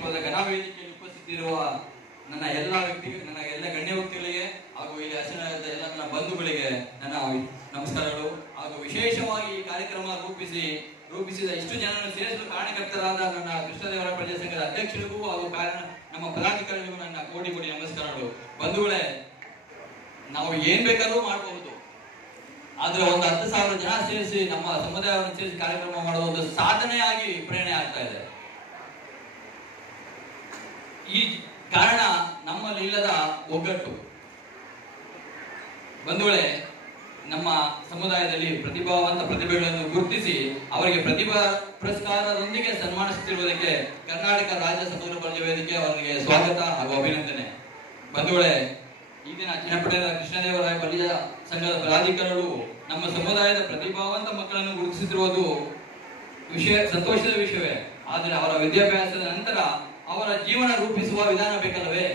ಶಿಲ್ಪದ ಘನವೇದಿಕೆಯಲ್ಲಿ ಉಪಸ್ಥಿತಿರುವ ನನ್ನ ಎಲ್ಲ ಗಣ್ಯ ವ್ಯಕ್ತಿಗಳಿಗೆ ಹಾಗೂ ಇಲ್ಲಿ ಹಸಿರಾದ ಎಲ್ಲ ನನ್ನ ಬಂಧುಗಳಿಗೆ ನನ್ನ ನಮಸ್ಕಾರಗಳು. ಹಾಗೂ ವಿಶೇಷವಾಗಿ ಈ ಕಾರ್ಯಕ್ರಮ ರೂಪಿಸಿದ ಇಷ್ಟು ಜನರನ್ನು ಸೇರಿಸಲು ಕಾರಣಕರ್ತರಾದ ನನ್ನ ಕೃಷ್ಣದೇವರ ಪ್ರಜಾ ಸಂಘದ ಅಧ್ಯಕ್ಷರಿಗೂ ಹಾಗೂ ನಮ್ಮ ಪದಾಧಿಕಾರಿಗಳಿಗೂ ನನ್ನ ಕೋಟಿ ನಮಸ್ಕಾರಗಳು. ಬಂಧುಗಳೇ, ನಾವು ಏನ್ ಬೇಕಾದ್ರೂ ಮಾಡಬಹುದು, ಆದ್ರೆ ಒಂದು 10,000 ಜನ ಸೇರಿಸಿ ನಮ್ಮ ಸಮುದಾಯವನ್ನು ಸೇರಿಸಿ ಕಾರ್ಯಕ್ರಮ ಮಾಡೋದು ಒಂದು ಸಾಧನೆಯಾಗಿ ಪ್ರೇರಣೆ ಆಗ್ತಾ ಇದೆ. ಈ ಕಾರಣ ನಮ್ಮಲ್ಲಿ ಇಲ್ಲದ ಒಗ್ಗಟ್ಟು. ಬಂಧುಗಳೇ, ನಮ್ಮ ಸಮುದಾಯದಲ್ಲಿ ಪ್ರತಿಭಾವಂತ ಪ್ರತಿಭೆಗಳನ್ನು ಗುರುತಿಸಿ ಅವರಿಗೆ ಪ್ರತಿಭಾ ಪುರಸ್ಕಾರದೊಂದಿಗೆ ಸನ್ಮಾನಿಸುತ್ತಿರುವುದಕ್ಕೆ ಕರ್ನಾಟಕ ರಾಜ್ಯ ಸಮಗ್ರ ಪ್ರಜಾ ವೇದಿಕೆ ಅವರಿಗೆ ಸ್ವಾಗತ ಹಾಗೂ ಅಭಿನಂದನೆ. ಬಂಧುಗಳೇ, ಈ ದಿನ ಚನ್ನಪಟ್ಟಣದ ಕೃಷ್ಣದೇವರಾಯ ಪ್ರಜಾ ಸಂಘದ ಪದಾಧಿಕಾರಿಗಳು ನಮ್ಮ ಸಮುದಾಯದ ಪ್ರತಿಭಾವಂತ ಮಕ್ಕಳನ್ನು ಗುರುತಿಸುತ್ತಿರುವುದು ಸಂತೋಷದ ವಿಷಯವೇ. ಆದರೆ ಅವರ ವಿದ್ಯಾಭ್ಯಾಸದ ನಂತರ ಅವರ ಜೀವನ ರೂಪಿಸುವ ವಿಧಾನ ಬೇಕಲ್ಲವೇ?